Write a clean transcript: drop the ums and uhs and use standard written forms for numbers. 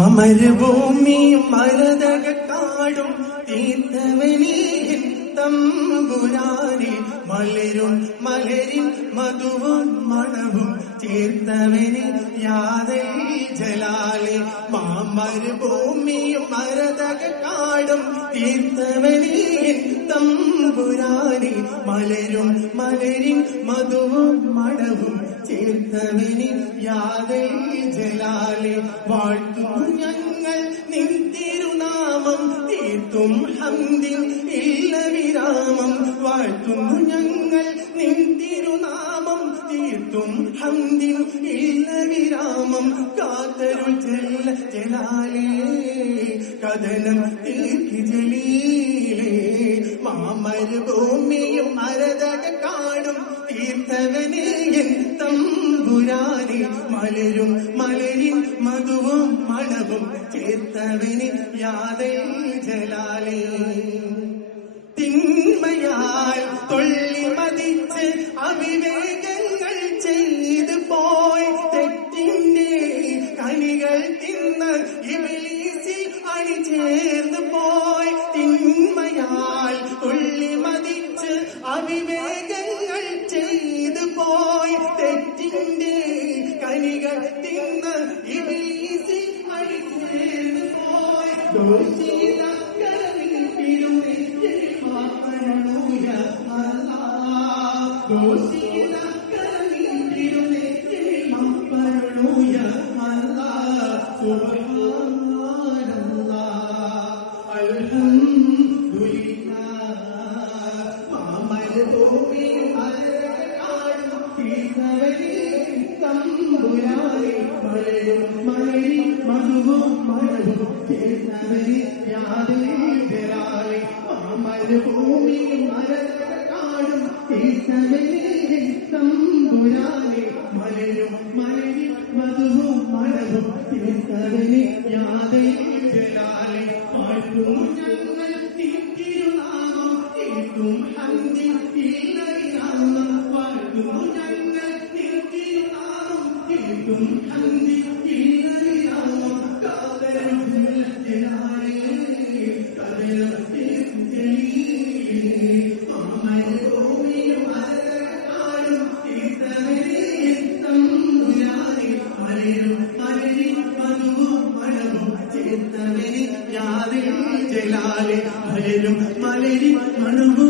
മാമരുഭൂമി മരതകാടും തീർത്ഥവനീൻ തമ്പുരാനെ മലരും മലരിൻ മധുവും മണവും ചേർത്തവനെ യാദൈ ജലാലെ മാമരുഭൂമി മരതകാടും തീർത്ഥവനീൻ തമ്പുരാനെ മലരും മലരിൻ മധുവും മണവും ചേർത്തവനെ യാദൈ ജലാലെ വാഴ്ത്തുന്നു ഞങ്ങൾ നിൻ തിരുനാമം തീർത്തും ഹംദിൽ ഇല്ല വിരാമം വാഴ്ത്തുന്നു ഞങ്ങൾ നിൻ തിരുനാമം തീർത്തും ഹംദിൽ ഇല്ല വിരാമം കാതരുൾ ജല്ല ജലാലേ കഥനം തീർക്കി ജലീലേ മാമരുഭൂമിയും മരതകാടും തീർത്ഥവനേ തമ്പുരാനെ മലരും മലരിൻ മധുവും മണവും ചേർത്തവനെ യാദൈ ജലാലേ തിന്മയാൽ തൊള്ളി മതിച്ച് അവിവേകങ്ങൾ ചെയ്തു പോയി തെറ്റിന്റെ കണികൾ തിന്ന് ഇബ്ലീസിൽ അണിചേർന്നു പോയി തിന്മയാൽ തൊള്ളി മതിച്ച് അവിവേകങ്ങൾ ചെയ്തു പോയി തെറ്റിന്റെ കണികൾ തിന്ന് ഇബ്ലീസിൽ അണിചേർന്നു പോയി മലരും മലരി മണവും